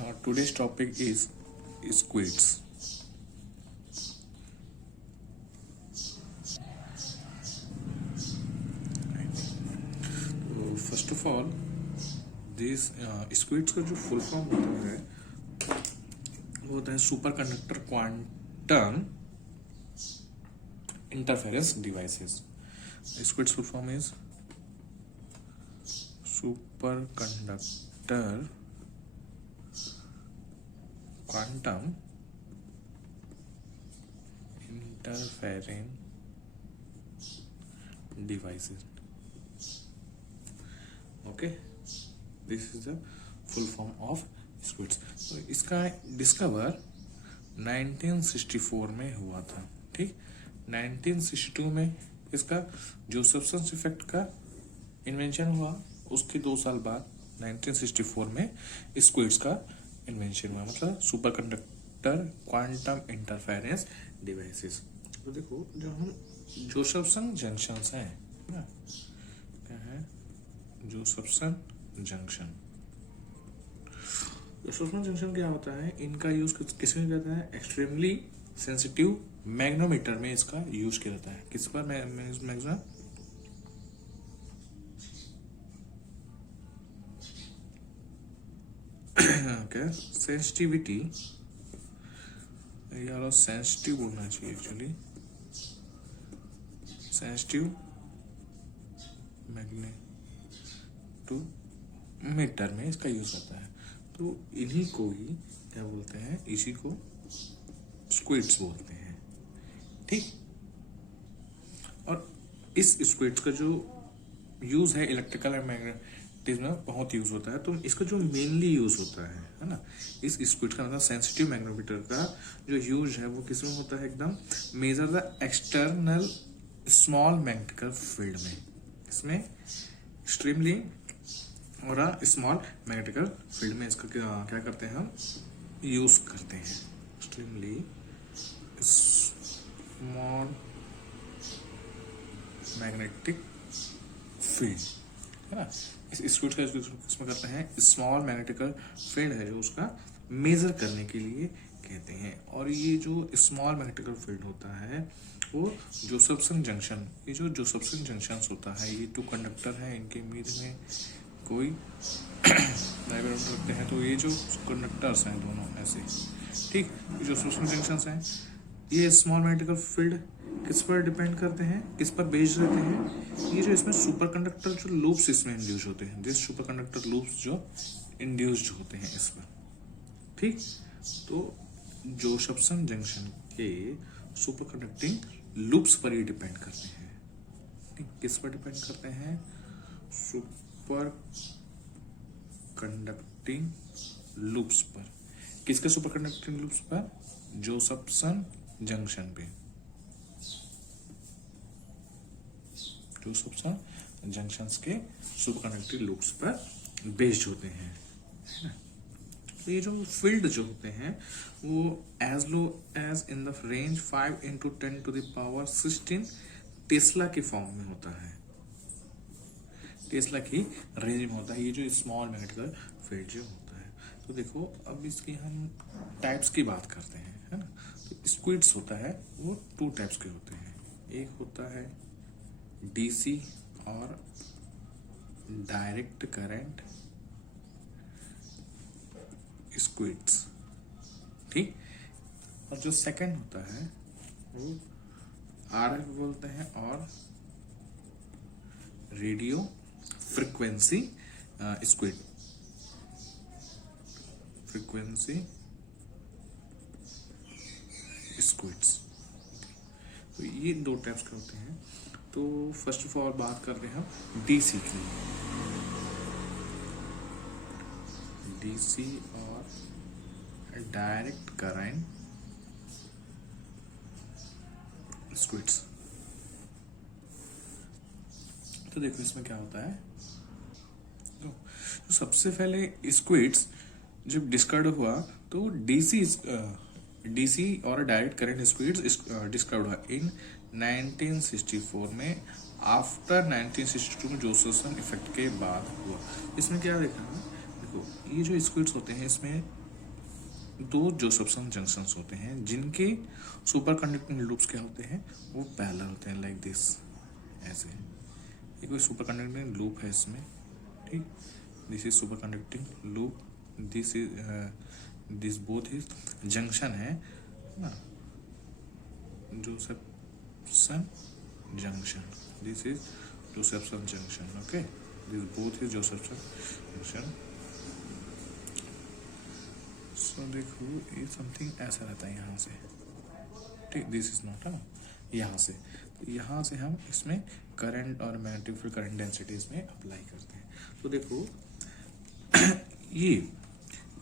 Now today's topic is squids. तो first of all this squids का जो full form होता है वो होता है super conductor quantum interference devices. Squids full form is super conductor quantum interference devices. Okay, this is the full form of squids. तो इसका डिस्कवर 1964 में हुआ था. ठीक, 1962 में इसका जोसेफसन इफेक्ट का इन्वेंशन हुआ. उसके 2 साल बाद 1964 में स्क्विड्स का इन्वेंशन हुआ, मतलब super conductor quantum interference devices. तो देखो जो हम जोसेफसन जंक्शंस हैं ना, क्या है जोसेफसन जंक्शन. जोसेफसन जंक्शन क्या होता है, इनका यूज किसमें करता है, एक्सट्रीमली सेंसिटिव मैग्नोमीटर में इसका यूज किया जाता है. किस पर मैग्ना क्या सेंसिटिविटी यार सेंसिटिव बोलना चाहिए एक्चुअली, सेंसिटिव मैग्नेटोमीटर में इसका यूज होता है. तो इन्हीं को ही क्या बोलते हैं, इसी को स्क्विड्स बोलते हैं. ठीक, और इस स्क्विड्स का जो यूज है इलेक्ट्रिकल एंड मैग्नेटिज्म में बहुत यूज होता है. तो इसका जो मेनली यूज होता है ना, इस स्क्विड का मतलब सेंसिटिव मैग्नेटोमीटर का जो यूज है वो किसमें होता है, एकदम measure the external small magnetical field में. इसमें एक्सट्रीमली और स्मॉल मैग्नेटिकल फील्ड में इसका क्या करते हैं, हम यूज करते हैं. एक्सट्रीमली स्मॉल मैग्नेटिक फील्ड है ना. इस स्क्विड का इसमें करते हैं स्मॉल मैग्नेटिकल फील्ड है जो उसका मेजर करने के लिए कहते हैं. और ये जो स्मॉल मैग्नेटिकल फील्ड होता है वो जोसेफसन जंक्शन, ये जो जोसेफसन जंक्शन होता है, ये 2 कंडक्टर हैं, इनके बीच में कोई डायग्राम रखते हैं. तो ये जो कंडक्टर्स हैं दोनों ऐसे, ठीक, ये जोसेफसन जंक्शन हैं. ये स्मॉल मैग्नेटिकल फील्ड किस पर डिपेंड करते हैं, किस पर बेस्ड रहते हैं, ये जो इसमें सुपर कंडक्टर जो लूप्स इसमें इंड्यूस होते हैं, दिस सुपर कंडक्टर लूप्स जो इंड्यूस्ड होते हैं इस पर. ठीक, तो जोसेफसन जंक्शन के सुपर कंडक्टिंग लूप्स पर ही डिपेंड करते हैं. ठीक, किस पर डिपेंड करते हैं, सुपर कंडक्टिंग लूप्स पर. किसके सुपर कंडक्टिंग लूप्स पर, जोसेफसन जंक्शन पे. जोसेफसन जंक्शंस के सुपर कंडक्टिंग लूप्स पर बेस्ड होते हैं. तो ये जो फील्ड जो होते हैं वो as low as in the range 5 × 10⁻16 tesla के फॉर्म में होता है. टेस्ला की रेंज में होता है ये जो स्मॉल मैग्नेटिकल फील्ड जो होता है. तो देखो अब इसकी हम टाइप्स की बात करते हैं, है ना. तो स्क्विड्स होता है वो 2 टाइप्स के होते हैं. एक होता है डीसी और डायरेक्ट करंट स्क्विड्स. ठीक, और जो सेकंड होता है वो आरएफ बोलते हैं और radio frequency squid, frequency squids. तो ये 2 टाइप्स के होते हैं. तो फर्स्ट ऑफ ऑल बात कर रहे हैं हम डीसी की. डीसी और डायरेक्ट करंट स्क्विड्स. तो देखो इसमें क्या होता है, तो सबसे पहले स्क्विड्स जब डिस्कवर्ड हुआ तो डीसी और डायरेक्ट करंट स्क्विड्स डिस्कवर्ड हुआ इन 1964 में. आफ्टर 1962 में जोसेफसन इफेक्ट के बाद हुआ. इसमें क्या देखा, देखो ये जो स्क्विड्स होते हैं इसमें दो जोसेफ्सन जंक्शंस होते हैं जिनके सुपर कंडक्टिंग लूप्स क्या होते हैं, वो पैरेलल होते हैं, लाइक दिस, ऐसे। ये कोई सुपर कंडक्टिंग लूप है इसमें, ठीक। This is superconducting loop, this is this both is junction है ना, Josephson junction, this is Josephson junction, okay, this both is Josephson junction. So देखो ये समथिंग ऐसा रहता है यहाँ से, ठीक, दिस इज नॉट है ना, यहाँ से, तो यहाँ से हम इसमें करंट और मैग्नेटिक फील्ड करंट डेंसिटी इसमें अप्लाई करते हैं। तो देखो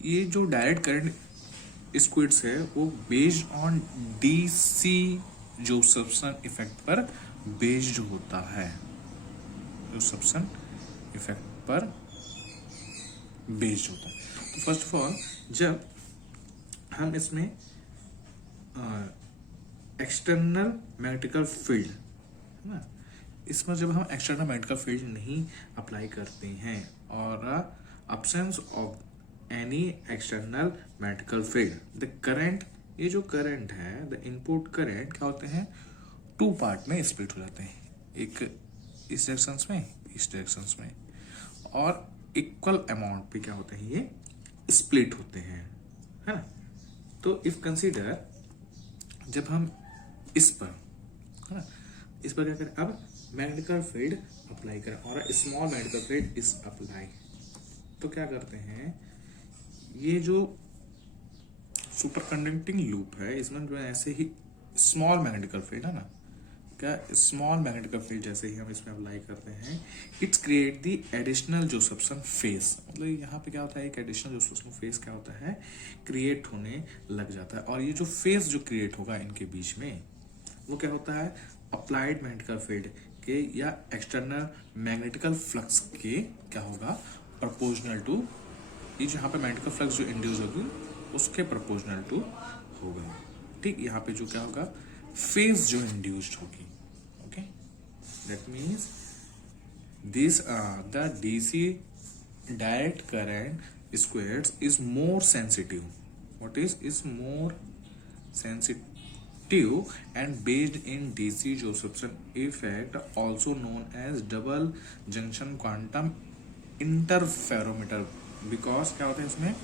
ये जो डायरेक्ट करंट स्क्विड्स है वो बेस्ड ऑन डीसी जोसेफ्सन इफेक्ट पर बेस्ड होता है, जोसेफ्सन इफेक्ट पर बेस्ड होता है। तो फर्स्ट ऑफ ऑल जब हम इसमें एक्सटर्नल मैग्नेटिकल फील्ड है ना, इसमें जब हम एक्सटर्नल मैग्नेटिकल फील्ड नहीं अप्लाई करते हैं और absence of any external magnetical field, the current, ये जो करंट है, द इनपुट करंट क्या होते हैं, टू पार्ट में स्प्लिट हो जाते हैं, एक इस डायरेक्शंस में, इस डायरेक्शंस में, और इक्वल अमाउंट पे क्या होते हैं, ये स्प्लिट होते हैं, है ना। तो इफ कंसीडर जब हम इस पर, है ना, इस पर क्या करें, अब मैग्नेटिकल फील्ड अप्लाई करें और स्मॉल मैग्नेटिकल फील्ड इस अप्लाई, तो क्या करते हैं, ये जो सुपर कंडक्टिंग लूप है इसमें जो ऐसे ही स्मॉल मैग्नेटिकल फील्ड है ना, क्या स्मॉल मैग्नेटिकल फील्ड जैसे ही हम इसमें अप्लाई करते हैं, it's create the additional Josephson phase, मतलब यहाँ पे क्या होता है, एक एडिशनल जोसेफ्सन फेस क्या होता है, क्रिएट होने लग जाता है। और ये जो फेस जो क्रिएट होगा इनके बीच में, वो क्या होता है, अप्लाइड मैग्नेटिकल फील्ड के या एक्सटर्नल मैग्नेटिकल फ्लक्स के क्या होगा, प्रपोर्शनल टू, ये जो यहाँ पे मैग्नेटिकल फ्लक्स जो इंड्यूस होगी उसके प्रपोर्शनल टू होगा, ठीक। यहाँ पे जो क्या होगा, फेज जो इंड्यूस्ड होगी, okay, that means this the DC direct current squares is more sensitive, what is more sensitive and based in DC Josephson effect, also known as double junction quantum interferometer, because क्या होता है इसमें,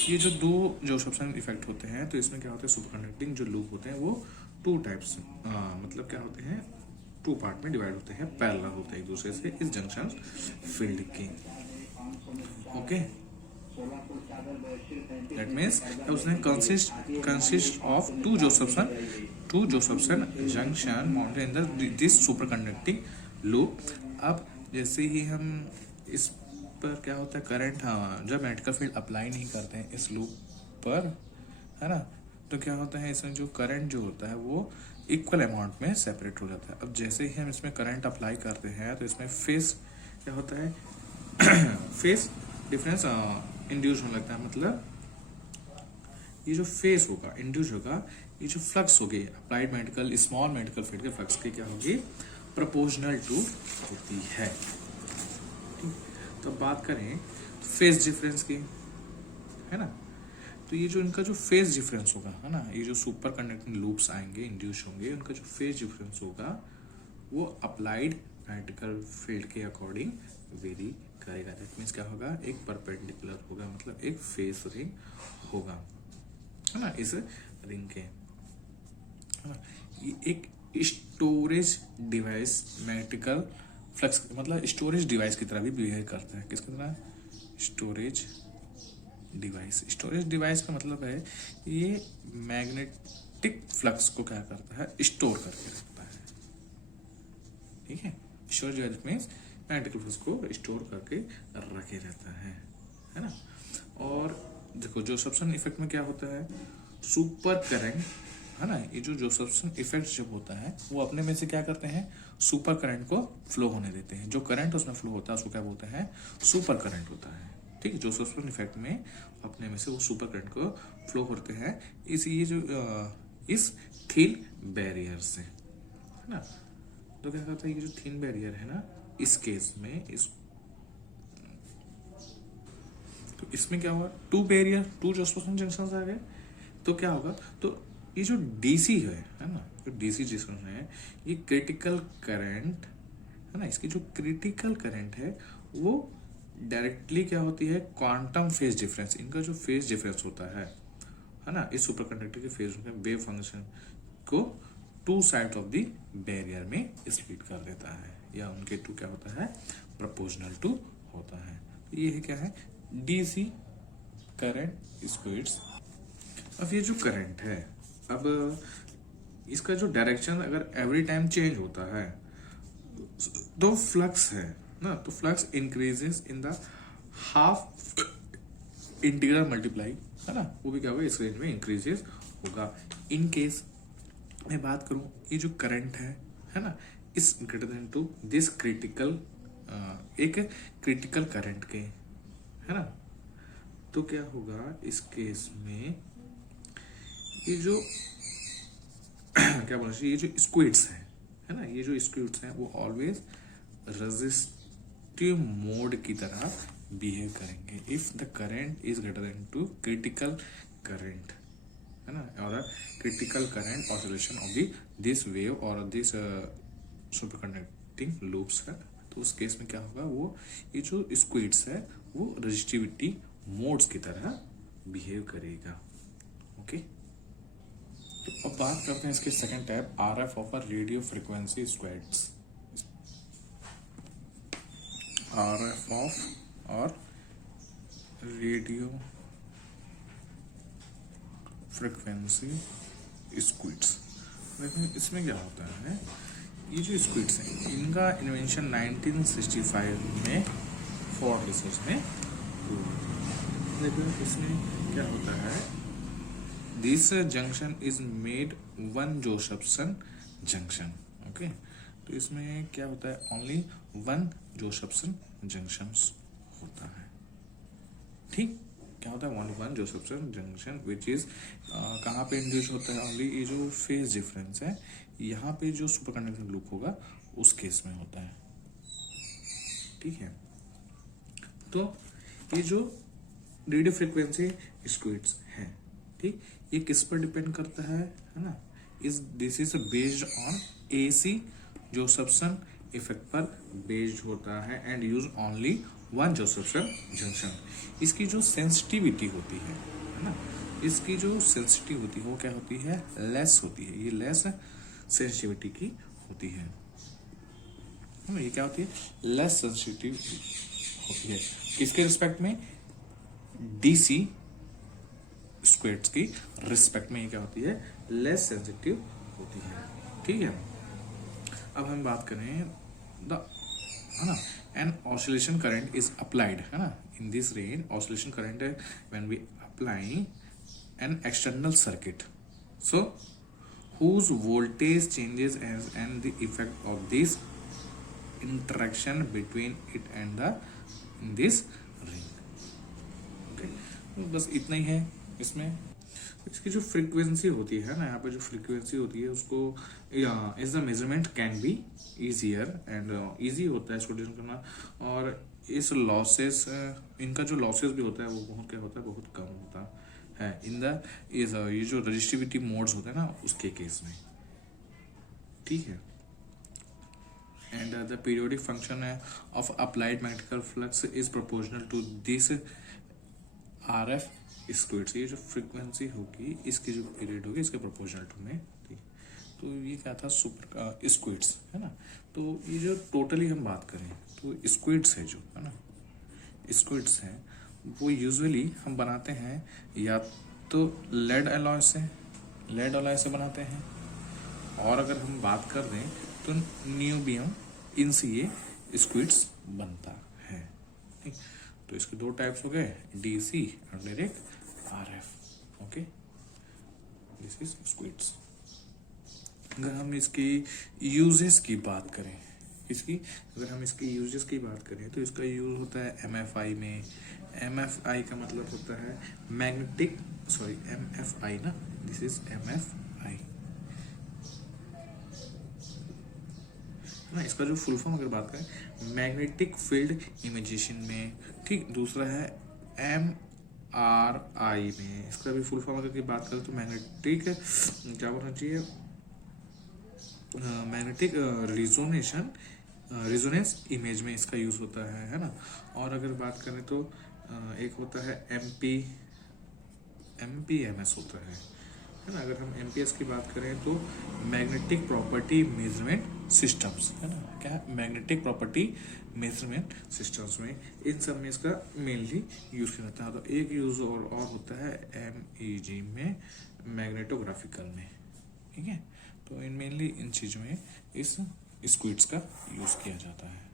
ये जो दो जोसेफ्सन effect होते हैं तो इसमें क्या होता है, सुपर कंडक्टिंग जो लूप होते हैं वो टू टाइप्स, मतलब क्या होते हैं, टू पार्ट में डिवाइड होते हैं, पैरेलल होते हैं एक दूसरे से इस जंक्शन फील्ड की, ओके। That means उसने consist of two Josephson junction mounted in this superconducting loop। अब जैसे ही हम इस पर क्या होता है करंट, हाँ, जब मैग्नेटिकल फील्ड अप्लाई नहीं करते हैं इस लूप पर, है ना, तो क्या होता है, इसमें जो करंट जो होता है वो इक्वल अमाउंट में सेपरेट हो जाता है। अब जैसे ही हम इसमें करंट अप्लाई करते हैं तो इसमें फेस क्या होता है फेस डिफरेंस इंड्यूस होने लगता है, मतलब ये जो फेस होगा इंड्यूस होगा, ये जो फ्लक्स होगी applied magnetical small magnetical field के फ्लक्स की क्या होगी, प्रोपोर्शनल टू होती है, ठीक। तो अब बात करें फेस डिफरेंस की, है ना, तो ये जो इनका जो फेज डिफरेंस होगा, है ना, ये जो सुपर कंडक्टिंग लूप्स आएंगे इंड्यूस होंगे, उनका जो फेज डिफरेंस होगा वो अप्लाइड मैग्नेटिकल फील्ड के अकॉर्डिंग वेरी करेगा। दैट मीन्स क्या होगा, एक परपेंडिकुलर होगा, मतलब एक फेस रिंग होगा, है ना, इस रिंग के, है ना। ये एक स्टोरेज डिवाइस मैग्नेटिकल फ्लक्स, मतलब स्टोरेज डिवाइस की तरह भी बिहेव करता है, किसकी तरह, स्टोरेज डिवाइस। स्टोरेज डिवाइस का मतलब है ये मैग्नेटिक फ्लक्स को क्या करता है, स्टोर करके रखता है, ठीक है। Storage device means magnetic flux को स्टोर करके रखे रहता है ना। और देखो जोसेफ्सन इफेक्ट में क्या होता है, सुपर करंट, है ना, ये जो जोसेफ्सन इफेक्ट जब होता है वो अपने में से क्या करते हैं, सुपर करंट को फ्लो होने देते हैं, जो करंट उसमें फ्लो होता है उसको क्या बोलते हैं, सुपर करंट होता है, ठीक है। जोसेफ्सन इफेक्ट में अपने में से वो सुपर करंट को फ्लो करते हैं ये जो इस थिन बैरियर से, है ना। तो क्या कहता है, ये जो थिन बैरियर है ना, इस केस में तो इसमें क्या होगा, two barrier, two Josephson junction आ गए, तो क्या होगा, तो ये जो डीसी है ना, जो डीसी जंक्शन है, ये क्रिटिकल करंट है ना, इसकी जो क्रिटिकल करंट है वो डायरेक्टली क्या होती है, क्वांटम फेज डिफरेंस, इनका जो फेज डिफरेंस होता है ना, इस सुपर कंडक्टर के फेज वेव फंक्शन को two side of the barrier में स्प्लिट कर देता है, या उनके टू क्या होता है, प्रोपोर्शनल टू होता है। तो ये है क्या है, डीसी करंट स्क्विड्स। अब ये जो करंट है, अब इसका जो डायरेक्शन अगर एवरी टाइम चेंज होता है तो फ्लक्स है ना, तो flux increases in the half integral multiply है ना, वो भी क्या होगा, इस रेंज में इंक्रीजेस होगा। इन केस मैं बात करूं, ये जो करंट है ना, इस greater than to this critical, एक क्रिटिकल करंट के है ना, तो क्या होगा इस केस में, ये जो क्या बोलना चाहिए, ये जो स्क्विड्स है ना, ये जो स्क्विड्स हैं वो ऑलवेज रेजिस्टिव मोड की तरह बिहेव करेंगे if the current is greater than to critical current है ना, और critical current oscillation of the this wave और दिस सुपर कंडक्टिंग लूप्स है। तो उस केस में क्या होगा, वो ये जो स्क्विड्स है वो रेजिस्टिविटी मोड्स की तरह बिहेव करेगा। ओके, तो अब बात करते हैं इसके second type, RF of radio frequency squids. RF of और रेडियो फ्रीक्वेंसी स्क्विड्स। लेकिन इसमें क्या होता है, ये जो स्क्विड्स हैं इनका इन्वेंशन 1965 में फोर्ड रिसर्च में हुआ। लेकिन इसमें क्या होता है, this junction is made one Josephson junction. Okay, तो इसमें क्या होता है, ओनली वन जोसेफसन जंक्शन होता है। ठीक, क्या होता है, one Josephson junction which is कहाँ पे इंड्यूस होता है, ओनली ये जो फेज डिफरेंस है यहाँ पे जो सुपर कंडक्टिंग लूप होगा उस केस में होता है। ठीक है, तो ये जो रेडियो फ्रीक्वेंसी स्क्विड्स हैं, ठीक, ये किस पर डिपेंड करता है ना, इस this is based on AC Josephson effect पर बेस्ड होता है and use only one Josephson junction. इसकी जो सेंसिटिविटी होती है ना, इसकी जो सेंसिटिव होती है वो क्या होती है, लेस होती है, ये लेस सेंसिटिविटी की होती है ना, ये क्या होती है, लेस सेंसिटिव होती है। किसके रिस्पेक्ट में, डीसी स्क्वेड्स की रिस्पेक्ट में ये क्या होती है, लेस सेंसिटिव होती है। ठीक है, अब हम बात करें द है ना, an oscillation current is applied है ना, in this range oscillation current when we apply an external circuit, so whose voltage changes as and the effect of this interaction between it and the in this ring. Okay, तो बस इतना ही है इसमें। इसकी जो frequency होती है ना, यहाँ पे जो फ्रीक्वेंसी होती है उसको is the measurement can be easier and easy होता है इसको डिटेक्ट करना, और इस लॉसेस इनका जो लॉसेस भी होता है वो बहुत क्या होता है, बहुत कम होता है इन द ये जो रजिस्टिविटी मोड्स होते हैं ना उसके केस में। ठीक है, and the periodic function of applied magnetical flux is proportional to this RF squids. ये जो फ्रीक्वेंसी होगी इसकी जो पीरियड होगी इसके प्रोपोर्शनल टू में। ठीक, तो ये क्या था, सुपर स्क्विड्स है ना। तो ये जो टोटली हम बात करें तो स्क्विड्स है जो है ना, स्क्विड्स हैं वो यूजुअली हम बनाते हैं या तो लेड अलॉय से बनाते हैं, और अगर हम बात कर दें तो न्यूबियम इनसे ये स्क्विड्स बनता है। ठीक, तो इसके दो टाइप्स हो गए, डीसी और direct RF. Okay, this is squids. अगर हम इसकी यूजेस की बात करें, अगर हम इसके यूजेस की बात करें तो इसका यूज होता है एमएफआई में। एमएफआई का मतलब होता है मैग्नेटिक, सॉरी एमएफआई ना, दिस इज एमएफआई ना। इसका जो फुल फॉर्म अगर बात करें, मैग्नेटिक फील्ड इमेजिनेशन में। ठीक, दूसरा है MRI में, इसका भी फुल फॉर्म अगर की बात करें तो मैग्नेटिक क्या होना चाहिए, मैग्नेटिक रिजोनेंस इमेज में इसका यूज होता है ना। और अगर बात करें तो एक होता है MPMS होता है ना। अगर हम MPS की बात करें तो मैग्नेटिक प्रॉपर्टी मेजरमेंट सिस्टम्स है ना, क्या मैग्नेटिक प्रॉपर्टी मेजरमेंट सिस्टम्स में, इन सब में इसका मेनली यूज किया जाता है। तो एक यूज और होता है MEG में, मैग्नेटोग्राफिकल में, ठीक है। तो इन मेनली इन चीज़ों में इस स्क्विड्स का यूज किया जाता है।